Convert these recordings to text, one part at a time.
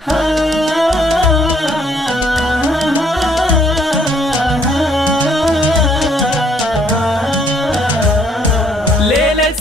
ليلة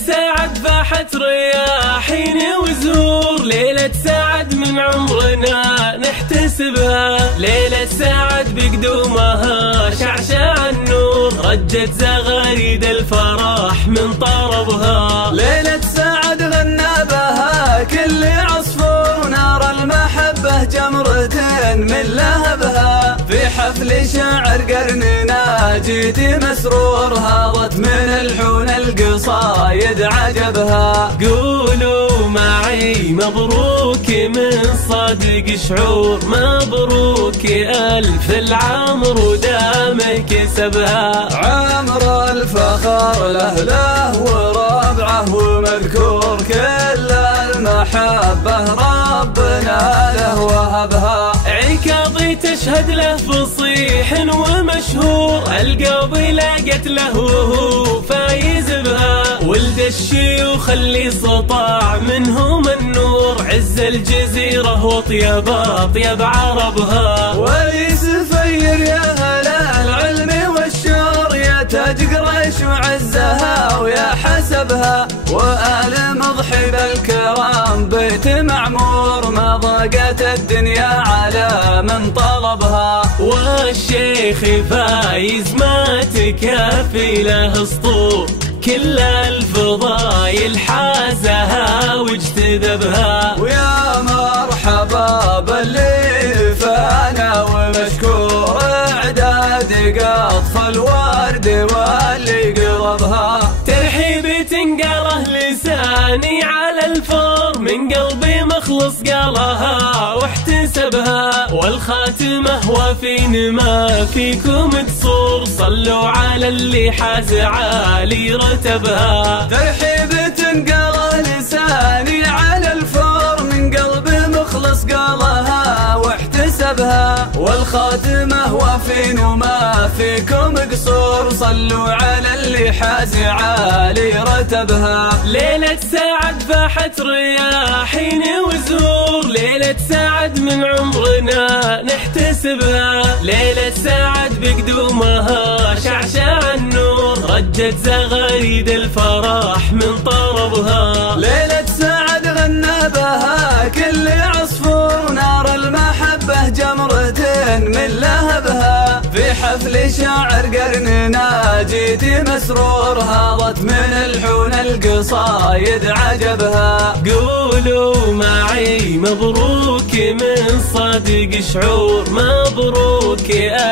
سعد فاحت رياحين وزهور، ليلة سعد من عمرنا نحتسبها، ليلة سعد بقدومها شعشع النور، رجت زغاريد الفرح من طربها. ليلة سعد غنى بها كل عصفور، نار المحبة جمرتين من لهبها، في حفل شاعر قرننا جيتي مسرور، هاضت من الحون القصايد عجبها. قولوا معي مبروك من صدق شعور، مبروك ألف العمر ودام كسبها. عمر الفخر لأهله وربعه ومذكور، كل المحبة ربنا له وهبها. عكاظي تشهد له فصيح ومشهور، القبيلة قتله وهو فايز بها، ولد الشيوخ اللي سطع منهم النور، عز الجزيرة وطيب أطيب عربها. وليس فير يا هلا العلم والشور، يا تاج قريش وعزها ويا حسبها، وآل مضحي بالكرام بيت معمور، ما ضاقت الدنيا على من طلبها. والشيخ فايز ما تكفي له اسطور، كل الفضايل حازها واجتذبها. ويا مرحبا باللي فانا ومشكور، اعداد قطف الورد واللي قربها. ترحيبي تنقله لساني على الفور، من قلبي مخلص قالها واحتسبها، والخاتمة وفين ما فيكم تصور، صلوا على اللي حاز عالي رتبها. ترحيب تنقله لساني على الفور، من قلبي مخلص قالها واحتسبها، والخاتمة وفين وما فيكم قصور، صلوا على اللي حاز عالي رتبها. ليلة سعد فاحت رياحين وزهور، ليلة سعد من عمرنا نحتسبها، ليلة سعد بقدومها شعشع النور، رجت زغاريد الفرح من طربها. ليلة سعد غنى بها كل عصفور، نار المحبة جمرتين من لهبها، في حفل شاعر قرننا جيتي مسرور، هاضت من الحون القصايد عجبها. قولوا معي مبروك من صدق شعور، مبروك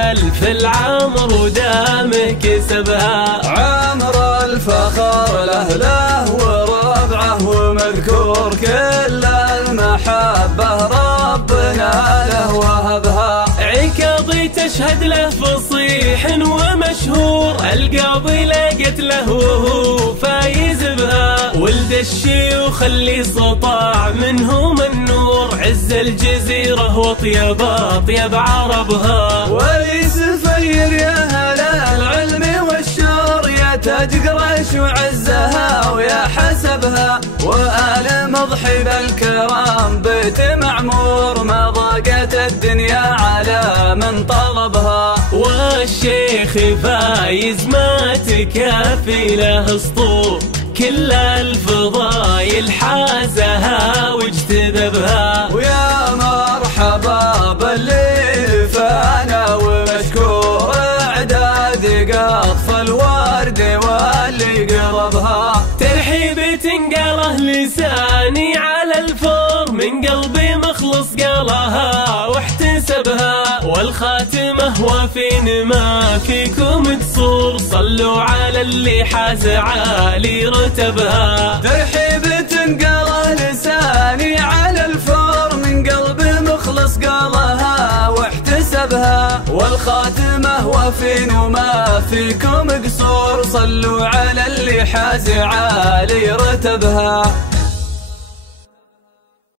ألف العمر ودام كسبها. عمر الفخر لأهله وربعه ومذكور، كل المحبة ربنا له وهبها. عكاظي تشهد له فصيح ومشهور، القبيلة قتله وهو فايز بها، ولد الشيوخ اللي سطع منهم النور، عز الجزيرة وطيب أطيب عربها. وليس فير يا هلا العلم والشور، يا تاج قريش وعزها ويا حسبها، وآل مضحي بالكرام بيت معمور، ما ضاقت الدنيا على من طلبها. والشيخ فايز ما تكفي له اسطور، كل الفضايل حازها واجتذبها. ويا مرحبا باللي فانا ومشكور، اعداد قطف الورد واللي قربها. ترحيبي تنقله لساني على الفور، من قلبي مخلص قالها واحتسبها، والخاتمة وفين ما فيكم تصور، صلوا على اللي حاز عالي رتبها. ترحيب تنقله لساني على الفور، من قلبي مخلص قالها واحتسبها، والخاتمة وفين وما فيكم قصور، صلوا على اللي حاز عالي رتبها.